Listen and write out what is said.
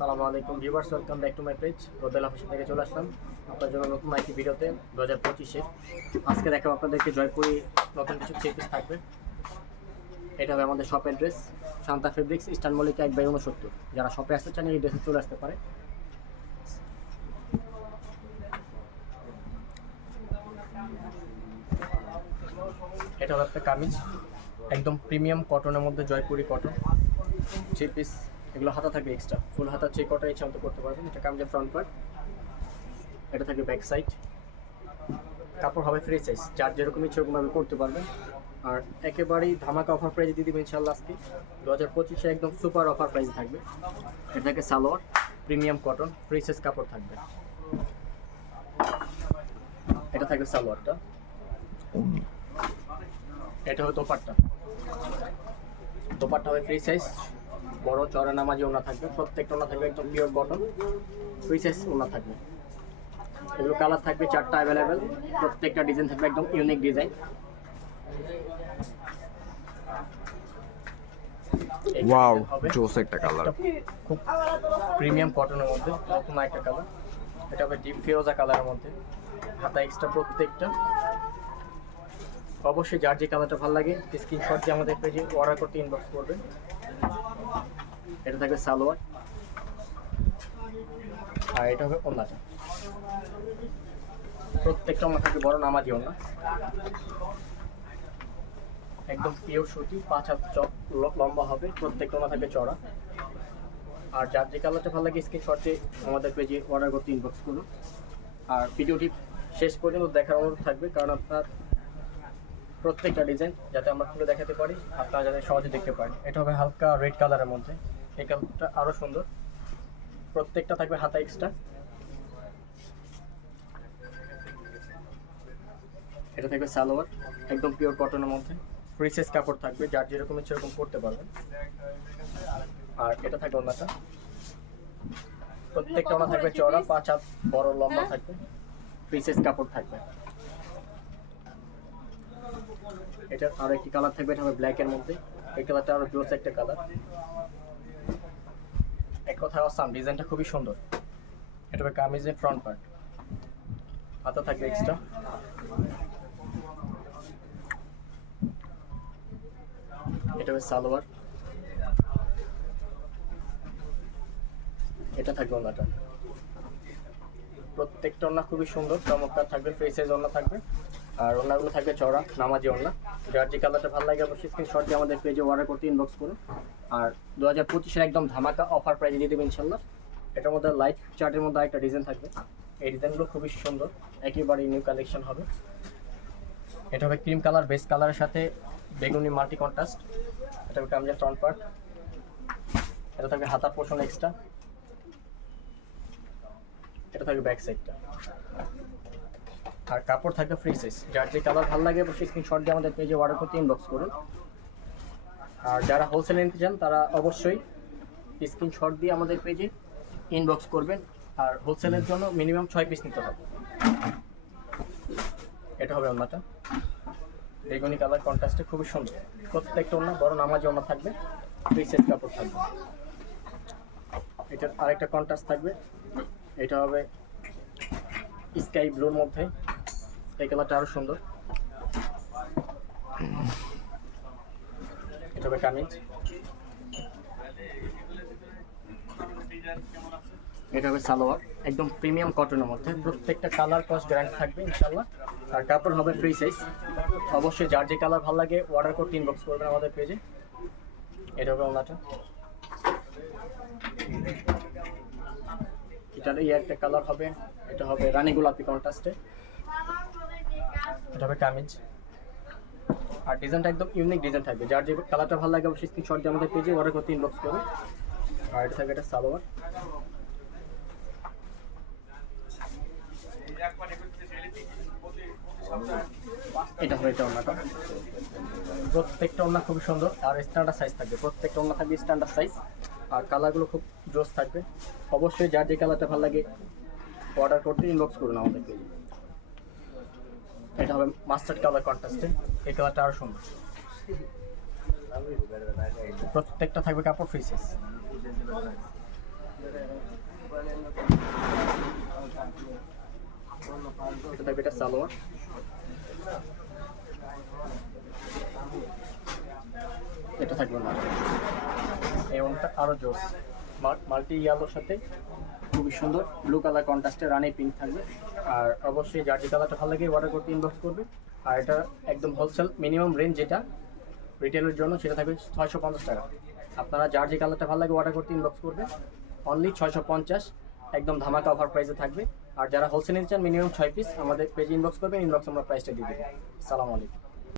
আসসালামু আলাইকুম viewers, welcome back to my page. Rodel office থেকে চলে আসলাম আপনার জন্য নতুন একটি ভিডিওতে 2025-এর। আজকে দেখাবো আপনাদেরকে জয়পুরি নতুন কিছু থ্রি পিস থাকবে। এটা হবে আমাদের shop address Shanta fabrics, eastern Mallika 1/69। যারা শপে আসতে চান এই ড্রেসে চলে আসতে পারে। এটা হলো একটা কামিজ, একদম প্রিমিয়াম কটনের মধ্যে জয়পুরি কটন থ্রি পিস। এগুলো হাতা থাকবে এক্সট্রা, ফুল হাতা থ্রি কোয়ার্টার ইচ্ছা মতো করতে পারবেন। এটা কামিজের ফ্রন্ট পার্ট, এটা থাকবে ব্যাক সাইড। কাপড় হবে ফ্রি সাইজ, যার যেরকম ইচ্ছে ওরকমভাবে করতে পারবেন। আর একেবারেই ধামাকা অফার প্রাইজে দিয়ে দেবেন ইনশাআল্লাহ। আজকে 2025-এ একদম সুপার অফার প্রাইজে থাকবে। এটা থাকে salwar, premium cotton free size কাপড় থাকবে। এটা থাকবে সালোয়ারটা, এটা হবে দোপাট্টা। দোপাট্টা হবে ফ্রি সাইজ, বড় চড়া নামাজি ওড়না থাকবে। প্রত্যেকটা ওড়না থাকবে একদম পিওর কটন, ফ্রি সাইজ ওড়না থাকবে। এগুলো কালার থাকবে 4টা অ্যাভেলেবেল, প্রত্যেকটা ডিজাইন থাকবে একদম ইউনিক ডিজাইন। ওয়াও, জোস একটা কালার, খুব প্রিমিয়াম কটনের মধ্যে নতুন একটা কালার। এটা হবে ডিপ ফিরোজা কালারের মধ্যে, হাতা এক্সট্রা প্রত্যেকটা। অবশ্যই যার যে কালারটা ভালো লাগে স্ক্রিনশট দিয়ে আমাদের পেজে অর্ডার করতে ইনবক্স করবেন। এটা থাকবে সালোয়ার, আর এটা হবে ওড়নাটা। প্রত্যেকটা ওড়না থাকবে বড় নামাজি ওড়না, একদম পিওর সুতি, 5 হাত লম্বা হবে। প্রত্যেকটা ওড়না থাকবে চড়া। আর যার যে কালারটা ভালো লাগে স্ক্রিনশট দিয়ে আমাদের পেজে অর্ডার করতে ইনবক্স করুন। আর ভিডিওটি শেষ পর্যন্ত দেখার অনুরোধ থাকবে, কারণ আপনার প্রত্যেকটা ডিজাইন যাতে আমরা খুলে দেখাতে পারি, আপনারা যাতে সহজে দেখতে পারেন। এটা হবে হালকা রেড কালারের মধ্যে, এই কালারটা আরও সুন্দর। প্রত্যেকটা থাকবে হাতা এক্সট্রা। এটা থাকবে সালোয়ার, একদম পিওর কটনের মধ্যে ফ্রি সাইজ কাপড় থাকবে, যার যেরকম ইচ্ছে সেরকম করতে পারবেন। আর এটা থাকবে ওড়নাটা, প্রত্যেকটা ওড়না থাকবে চওড়া, 5 হাত বড় লম্বা থাকবে, ফ্রি সাইজ কাপড় থাকবে। এটার আরো একটি কালার থাকবে, এটা হবে ব্ল্যাকের মধ্যে। এই কালারটা আরো জোস একটা কালার, এক কথায় অসাম। ডিজাইনটা খুবই সুন্দর। এটা হবে কামিজের ফ্রন্ট পার্ট, হাতা থাকবে এক্সট্রা। এটা হবে সালোয়ার, এটা থাকবে ওড়নাটা। প্রত্যেকটা ওড়না খুবই সুন্দর চমৎকার থাকবে, ফ্রি সাইজ ওড়না থাকবে। আর ওড়নাগুলো থাকবে চওড়া নামাজি ওড়না। যার যে কালারটা ভালো লাগে অবশ্যই স্ক্রিনশট দিয়ে আমাদের পেজে অর্ডার করতে ইনবক্স করুন। আর 2025-এর একদম ধামাকা অফার প্রাইজে দিয়ে দেবেন ইনশাল্লাহ। এটার মধ্যে লাইট চার্টের মধ্যে একটা ডিজাইন থাকবে, এই ডিজাইনগুলো খুবই সুন্দর, একেবারে নিউ কালেকশন হবে। এটা হবে ক্রিম কালার বেস কালারের সাথে বেগুনি মাল্টি কন্ট্রাস্ট। এটা হবে কামিজের ফ্রন্ট পার্ট, এটা থাকবে হাতার পোর্শন এক্সট্রা। এটা থাকবে ব্যাক সাইডটা। আর কাপড় থাকবে ফ্রি সাইজ, যার যে কালার ভালো লাগে অবশ্যই স্ক্রিনশট দিয়ে আমাদের পেজে অর্ডার করতে ইনবক্স করুন। আর যারা হোলসেলে নিতে চান তারা অবশ্যই স্ক্রিনশট দিয়ে আমাদের পেজে ইনবক্স করবেন। আর হোলসেলের জন্য মিনিমাম 6 পিস নিতে হবে। এটা হবে ওড়নাটা, বেগুনি কালার কন্ট্রাস্টে খুবই সুন্দর। প্রত্যেকটা ওড়না বড় নামাজি ওড়না থাকবে, ফ্রি সাইজ কাপড় থাকবে। এটার আরেকটা কন্ট্রাস্ট থাকবে, এটা হবে স্কাই ব্লুর মধ্যে, এই কালারটা আরো সুন্দর। এটা হবে কামিজ, এটা হবে সালোয়ার, একদম প্রিমিয়াম কটনের মধ্যে। প্রত্যেকটা কালার কস্ট গ্যারান্টি থাকবে ইনশাল্লাহ। আর কাপড় হবে ফ্রি সাইজ। অবশ্যই যার যে কালার ভালো লাগে অর্ডার করতে ইনবক্স করবেন আমাদের পেজে। এটা হবে ওড়নাটা, এটার এই একটা কালার হবে, এটা হবে রানী গোলাপি কন্ট্রাস্টে। এটা হবে কামিজ। আর ডিজাইনটা একদম ইউনিক ডিজাইন থাকবে, যার যে কালারটা ভালো লাগে অবশ্যই স্ক্রিনশট দিয়ে আমাদের পেজে অর্ডার করতে ইনবক্স করবে। আর এটা থাকবে এটা সালোয়ার, এটা হবে এটা ওড়নাটা। প্রত্যেকটা ওড়না খুবই সুন্দর আর স্ট্যান্ডার্ড সাইজ থাকবে, প্রত্যেকটা ওড়না থাকবে স্ট্যান্ডার্ড সাইজ। আর কালারগুলো খুব জোস থাকবে। অবশ্যই যার যে কালারটা ভালো লাগে অর্ডার করতে ইনবক্স করুন আমাদের পেজে। এটা হবে মাস্টার্ড কালার কন্ট্রাস্টে, এই কালারটা আরো সুন্দর। প্রত্যেকটা থাকবে কাপড় ফ্রি সাইজ। এটা থাকবে এটা সালোয়ার। এটা থাকবে না, এই ওনটা আরো জোস, মাল্টি ইয়ালোর সাথে খুবই সুন্দর ব্লু কালার কন্ট্রাস্টে রানি পিঙ্ক থাকবে। আর অবশ্যই যার যে কালারটা ভালো লাগে অর্ডার করতে ইনবক্স করবে। আর এটা একদম হোলসেল মিনিমাম রেঞ্জ যেটা রিটেলের জন্য সেটা থাকবে 650 টাকা। আপনারা যার যে কালারটা ভালো লাগে অর্ডার করতে ইনবক্স করবে, অনলি 650, একদম ধামাকা অফার প্রাইসে থাকবে। আর যারা হোলসেল নিতে চান মিনিমাম 6 পিস আমাদের পেজে ইনবক্স করবেন, ইনবক্স আমরা প্রাইসটা দিয়ে দেবো। আসসালামু আলাইকুম।